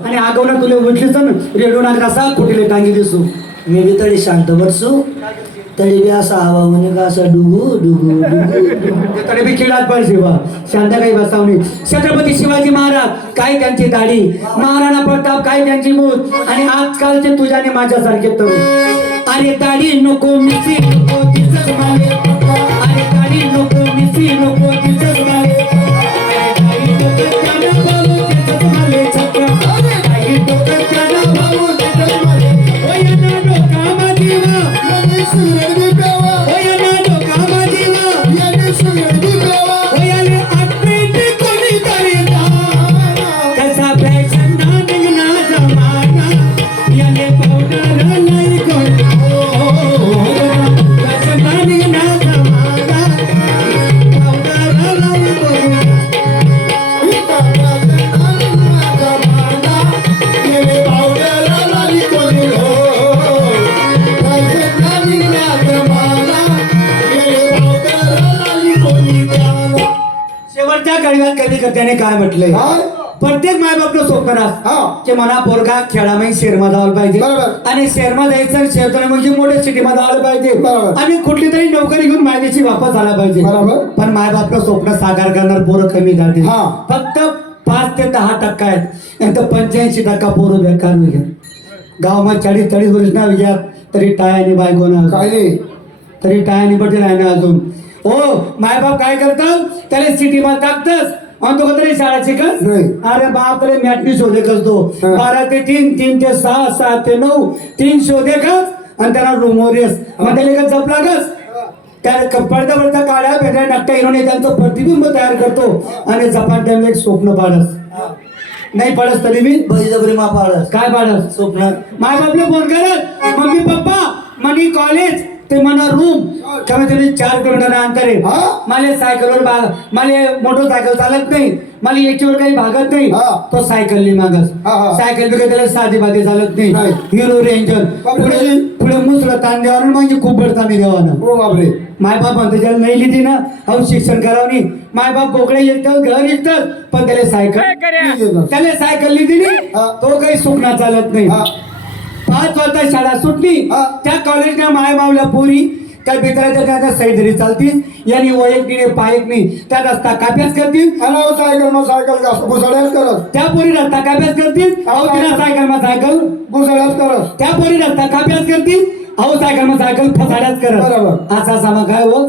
आणि आगवना तुला उठलीस ना रेडू ना कसा कुठले टांगी दिसू मी बी तरी शांत बसू तरी बी असा हवा म्हणे का असं डुगू डुगू डुगू तरी बी किडात पाहिजे बा शांत काही बसावणी. छत्रपती शिवाजी महाराज काय त्यांची दाढी, महाराणा प्रताप काय त्यांची मूठ, आणि आजकालचे तुझ्या आणि माझ्यासारखे तरुण. अरे दाढी नको मिशी नको दिसत माले, अरे दाढी नको मिशी नको दिसत माले, अरे दाढी नको त्यानं बोलू दिसत माले छत्र, अरे दाढी नको त्यानं बोलू दिसत माले. ओयना डोका माझीवा याने सुरडी पेवा, ओयना डोका माझीवा याने सुरडी पेवा, ओयाले आठवणी कोणी तरी दाना कसा फॅशन ना निघना जमाना याने पावडर नाही कोण कसा ना निघना जमाना पावडर नाही कोण शेवटच्या कडव्यात कवी कर्त्याने काय म्हटलंय, प्रत्येक मायबापलं स्वप्न असतं की मला पोरगा खेळामध्ये शहरमा जावलं पाहिजे, आणि शहरमा जायचं शेअर म्हणजे मोठ्या सिटीमध्ये आलं पाहिजे, आणि कुठली तरी नोकरी घेऊन मायदेशी वापस आला पाहिजे. पण मायबापलं स्वप्न साकार करणार पोरं कमी जाते, फक्त 5 ते 10% आहेत, नंतर 85% पोरं बेकार घ्या. गावामध्ये 40-40 वर्ष नाव घ्या तरी टायाने बायको ना तरी टायाने पटेल आहे ना अजून. हो मायबाप काय करतात त्याला सिटीमध्ये टाकतस आणि तो तरी शाळा शिकत नाही. अरे बाप रे मॅटनी शोधे कसतो 12 ते 3, 3 ते 6, 6 ते 9, 3 शोधे कस आणि त्याला रुमोरियस मग त्याला का जप लागस त्या पडता पडता काळ्या भेटा नकट्या हिरोने त्यांचं प्रतिबिंब तयार करतो आणि जपान टाइमला एक स्वप्न पाडस नाही पडस तरी मी बळजबरी मा पाडस काय पाडस स्वप्न माय बापले फोन करत मम्मी पप्पा मनी कॉलेज ते म्हणा रूम कमीत कमी 4 किलोमीटर अंतर आहे. मला सायकलवर मला मोटरसायकल चालत नाही, मला याच्यावर काही भागत नाही, तो सायकलनी मागस सायकल बी त्याला साधी बाधी चालत नाही, हिरो रेंजर पुढे पुढे मुसळं ताण द्यावा म्हणजे खूप बड ताणी द्यावा ना. मायबाप म्हणतो ज्याला नाही लिहिली ना अहो शिक्षण करावं नाही, मायबाप बोकडे येतात घर येतात पण त्याला सायकल दिली तो काही सुकणा चालत नाही. 5 वाजता शाळा सुटली त्या कॉलेजच्या माय मावल्या पोरी त्या मित्राच्या त्या सैदरी चालतील यांनी वैयक्तिक पायकनी त्या रस्ता काप्याच करतील सायकल घुसड्याच करत त्या पोरी रस्ता काप्याच करतील अहो तिला सायकल मा सायकल घुसड्याच करत त्या पोरी रस्ता काप्याच करतील अहो सायकल मा सायकल फसाड्याच करत. असा सामा काय हो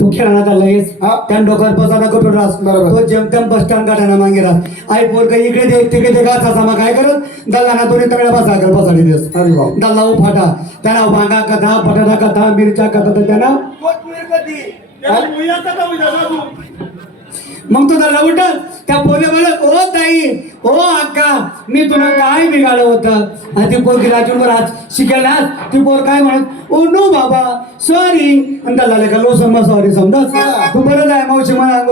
तू खेळणार लगेच त्या डोक्यावर बसा नको रास तो जेमतेम बस स्टँड काढायला मागे रास आई पोर काही इकडे दे तिकडे दे असा सामा काय करत दल्लाना दोन्ही तगड्या बसा कर बसाडी देस दल्ला फाटा त्यांना भांगा कथा बटाटा कथा मिरच्या कथा तर त्यांना मग तो दल्ला उठत त्या पोरे बोलत ओ ताई ओ अक्का मी तुला काय बिघाडलं होतं आणि ती पोरगी राजूवर आज शिकायला ती पोर काय म्हणत ओ नो बाबा सॉरी आणि दल्ला का लो सॉरी समजा तू बरं जाय मावशी मला